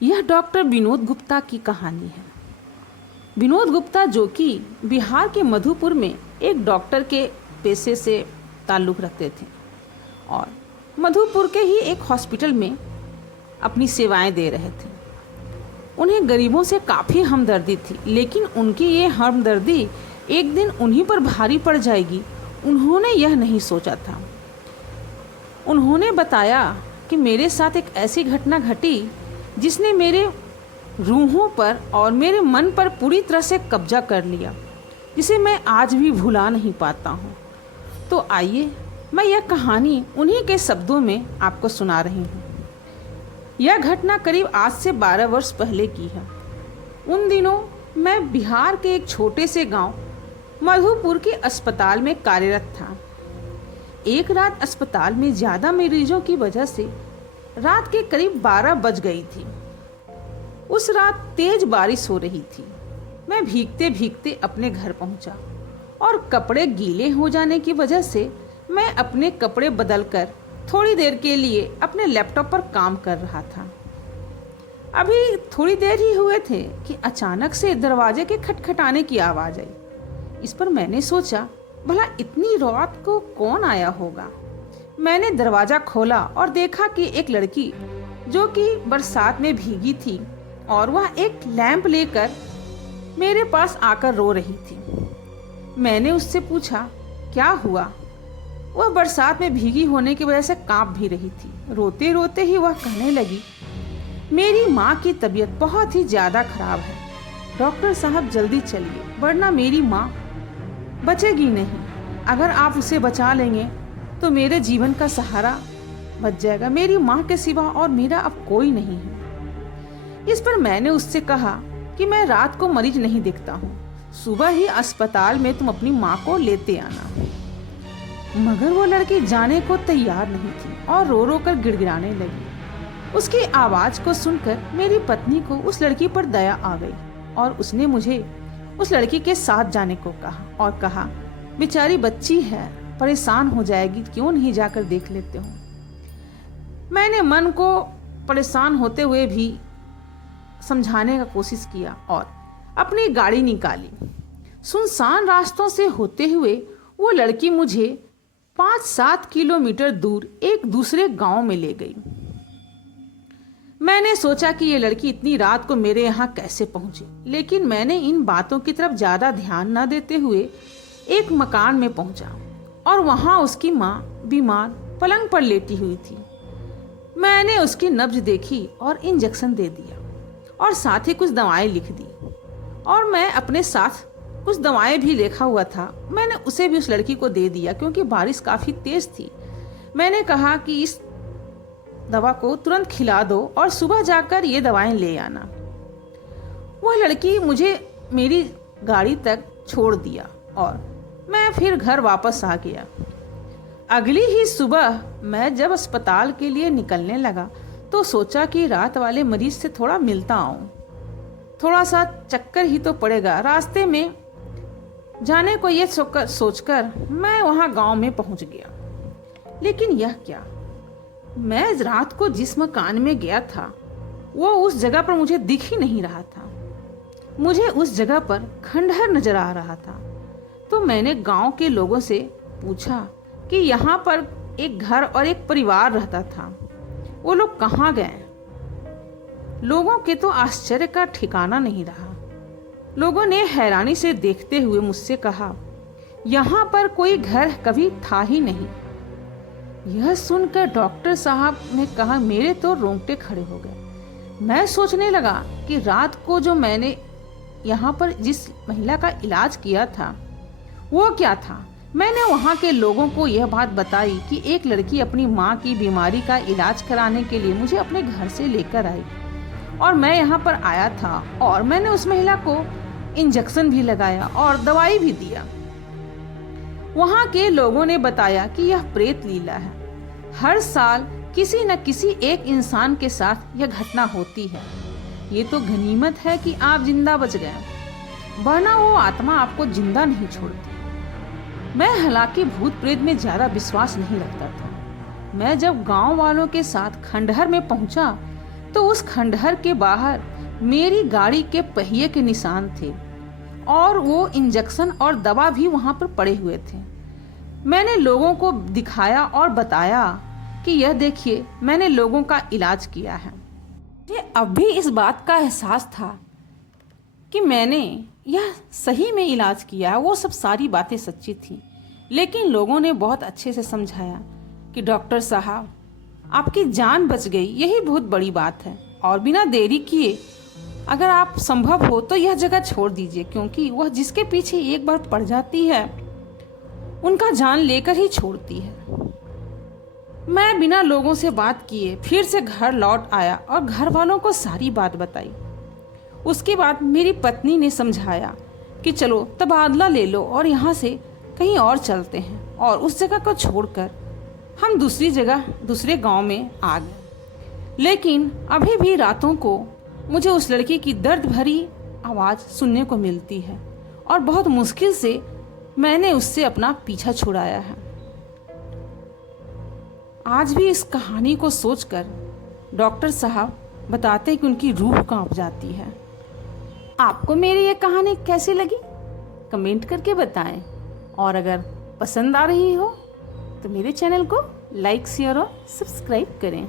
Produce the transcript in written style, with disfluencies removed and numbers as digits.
यह डॉक्टर विनोद गुप्ता की कहानी है। विनोद गुप्ता जो कि बिहार के मधुपुर में एक डॉक्टर के पेशे से ताल्लुक़ रखते थे और मधुपुर के ही एक हॉस्पिटल में अपनी सेवाएं दे रहे थे। उन्हें गरीबों से काफ़ी हमदर्दी थी, लेकिन उनकी ये हमदर्दी एक दिन उन्हीं पर भारी पड़ जाएगी, उन्होंने यह नहीं सोचा था। उन्होंने बताया कि मेरे साथ एक ऐसी घटना घटी जिसने मेरे रूहों पर और मेरे मन पर पूरी तरह से कब्जा कर लिया, जिसे मैं आज भी भुला नहीं पाता हूँ। तो आइए मैं यह कहानी उन्हीं के शब्दों में आपको सुना रही हूँ। यह घटना करीब आज से 12 वर्ष पहले की है। उन दिनों मैं बिहार के एक छोटे से गांव मधुपुर के अस्पताल में कार्यरत था। एक रात अस्पताल में ज़्यादा मरीजों की वजह से रात के करीब 12 बज गई थी। उस रात तेज बारिश हो रही थी। मैं भीगते भीगते अपने घर पहुंचा और कपड़े गीले हो जाने की वजह से मैं अपने कपड़े बदलकर थोड़ी देर के लिए अपने लैपटॉप पर काम कर रहा था। अभी थोड़ी देर ही हुए थे कि अचानक से दरवाजे के खटखटाने की आवाज़ आई। इस पर मैंने सोचा, भला इतनी रात को कौन आया होगा। मैंने दरवाज़ा खोला और देखा कि एक लड़की जो कि बरसात में भीगी थी और वह एक लैंप लेकर मेरे पास आकर रो रही थी। मैंने उससे पूछा, क्या हुआ? वह बरसात में भीगी होने की वजह से कांप भी रही थी। रोते रोते ही वह कहने लगी, मेरी माँ की तबीयत बहुत ही ज़्यादा खराब है। डॉक्टर साहब जल्दी चलिए, वरना मेरी माँ बचेगी नहीं। अगर आप उसे बचा लेंगे तो मेरे जीवन का सहारा बच जाएगा। मेरी माँ के सिवा और मेरा अब कोई नहीं है। इस पर मैंने उससे कहा कि मैं रात को मरीज नहीं देखता हूँ, सुबह ही अस्पताल में तुम अपनी माँ को लेते आना। मगर वो लड़की जाने को तैयार नहीं थी और रो रो कर गिड़गिड़ाने लगी। उसकी आवाज़ को सुनकर मेरी पत्नी को उस लड़की पर दया आ गई और उसने मुझे उस लड़की के साथ जाने को कहा और कहा, बेचारी बच्ची है, परेशान हो जाएगी, क्यों नहीं जाकर देख लेते हो। मैंने मन को परेशान होते हुए भी समझाने का कोशिश किया और अपनी गाड़ी निकाली। सुनसान रास्तों से होते हुए वो लड़की मुझे 5-7 किलोमीटर दूर एक दूसरे गांव में ले गई। मैंने सोचा कि ये लड़की इतनी रात को मेरे यहाँ कैसे पहुंची, लेकिन मैंने इन बातों की तरफ ज़्यादा ध्यान न देते हुए एक मकान में पहुंचा और वहाँ उसकी माँ बीमार पलंग पर लेटी हुई थी। मैंने उसकी नब्ज देखी और इंजेक्शन दे दिया और साथ ही कुछ दवाएं लिख दी और मैं अपने साथ कुछ दवाएं भी लिखा हुआ था, मैंने उसे भी उस लड़की को दे दिया क्योंकि बारिश काफ़ी तेज़ थी। मैंने कहा कि इस दवा को तुरंत खिला दो और सुबह जाकर ये दवाएं ले आना। वह लड़की मुझे मेरी गाड़ी तक छोड़ दिया और मैं फिर घर वापस आ गया। अगली ही सुबह मैं जब अस्पताल के लिए निकलने लगा तो सोचा कि रात वाले मरीज से थोड़ा मिलता आऊं, थोड़ा सा चक्कर ही तो पड़ेगा। रास्ते में जाने को ये सोचकर मैं वहां गांव में पहुंच गया। लेकिन यह क्या, मैं रात को जिस मकान में गया था वो उस जगह पर मुझे दिख ही नहीं रहा था। मुझे उस जगह पर खंडहर नजर आ रहा था। तो मैंने गांव के लोगों से पूछा कि यहाँ पर एक घर और एक परिवार रहता था, वो लोग कहाँ गए। लोगों के तो आश्चर्य का ठिकाना नहीं रहा। लोगों ने हैरानी से देखते हुए मुझसे कहा, यहाँ पर कोई घर कभी था ही नहीं। यह सुनकर डॉक्टर साहब ने कहा, मेरे तो रोंगटे खड़े हो गए। मैं सोचने लगा कि रात को जो मैंने यहाँ पर जिस महिला का इलाज किया था वो क्या था। मैंने वहाँ के लोगों को यह बात बताई कि एक लड़की अपनी माँ की बीमारी का इलाज कराने के लिए मुझे अपने घर से लेकर आई और मैं यहाँ पर आया था और मैंने उस महिला को इंजेक्शन भी लगाया और दवाई भी दिया। वहाँ के लोगों ने बताया कि यह प्रेत लीला है। हर साल किसी न किसी एक इंसान के साथ यह घटना होती है। ये तो गनीमत है कि आप जिंदा बच गए, वरना वो आत्मा आपको जिंदा नहीं छोड़ती। मैं हालांकि भूत प्रेत में ज़्यादा विश्वास नहीं रखता था। मैं जब गांव वालों के साथ खंडहर में पहुंचा तो उस खंडहर के बाहर मेरी गाड़ी के पहिए के निशान थे और वो इंजेक्शन और दवा भी वहाँ पर पड़े हुए थे। मैंने लोगों को दिखाया और बताया कि यह देखिए, मैंने लोगों का इलाज किया है। मुझे अब भी इस बात का एहसास था कि मैंने यह सही में इलाज किया है, वो सब सारी बातें सच्ची थी। लेकिन लोगों ने बहुत अच्छे से समझाया कि डॉक्टर साहब, आपकी जान बच गई, यही बहुत बड़ी बात है। और बिना देरी किए अगर आप संभव हो तो यह जगह छोड़ दीजिए, क्योंकि वह जिसके पीछे एक बार पड़ जाती है उनका जान लेकर ही छोड़ती है। मैं बिना लोगों से बात किए फिर से घर लौट आया और घर वालों को सारी बात बताई। उसके बाद मेरी पत्नी ने समझाया कि चलो तबादला ले लो और यहाँ से कहीं और चलते हैं, और उस जगह को छोड़कर हम दूसरी जगह दूसरे गांव में आ गए। लेकिन अभी भी रातों को मुझे उस लड़की की दर्द भरी आवाज़ सुनने को मिलती है और बहुत मुश्किल से मैंने उससे अपना पीछा छुड़ाया है। आज भी इस कहानी को सोचकर डॉक्टर साहब बताते हैं कि उनकी रूह कांप जाती है। आपको मेरी ये कहानी कैसी लगी कमेंट करके बताएं, और अगर पसंद आ रही हो तो मेरे चैनल को लाइक, शेयर और सब्सक्राइब करें।